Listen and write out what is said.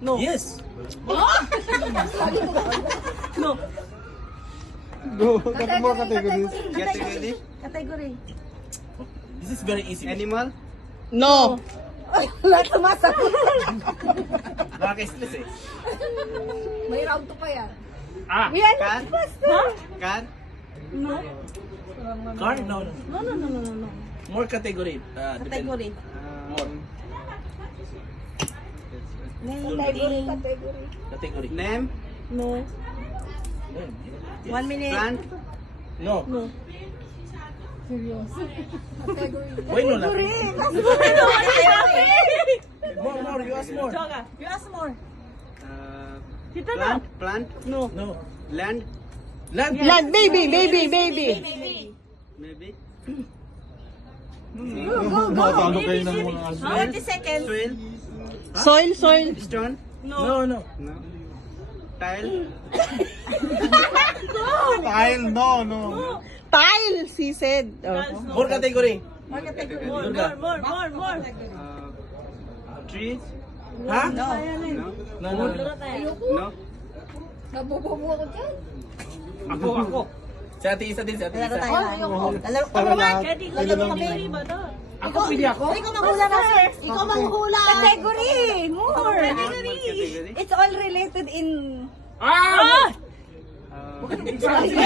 No. Yes. No. Go. Dapat more categories. Category. Category. This is very easy. Animal. No. Lahat sumasagot. Nakaka-stress eh. May round 2 pa yan. Ah. Yan. Car. Car. No. Car? No, no. No, no, no, no, no, no. More category. Category. More. Category. Category. Name. No. Yes. 1 minute. Plant. No. No. Why no lang? Category. More, more. You ask more. Joga. You ask more. Kita na. Plant. Plant. No. No. Land. Land. Land, baby, baby, baby. Maybe. Matalo kayo ng mga aso. 30 seconds. Soil. Soil, soil. Stone. No, no. No. Tile. Tile, no, no. Tile, she said. Oh. More category. More category. Durga. More. Tree. Ha? No. No, no, no. No. Nabububo ako dyan. Ako. Si Ate Isa din, si Ate Laro Isa. tayo. Laro Para lahat. Laro kami. Ako, pili ako? Ikaw manghula na, sir. Ikaw manghula. Category. More. Category. It's all related in... Ah! 8 seconds.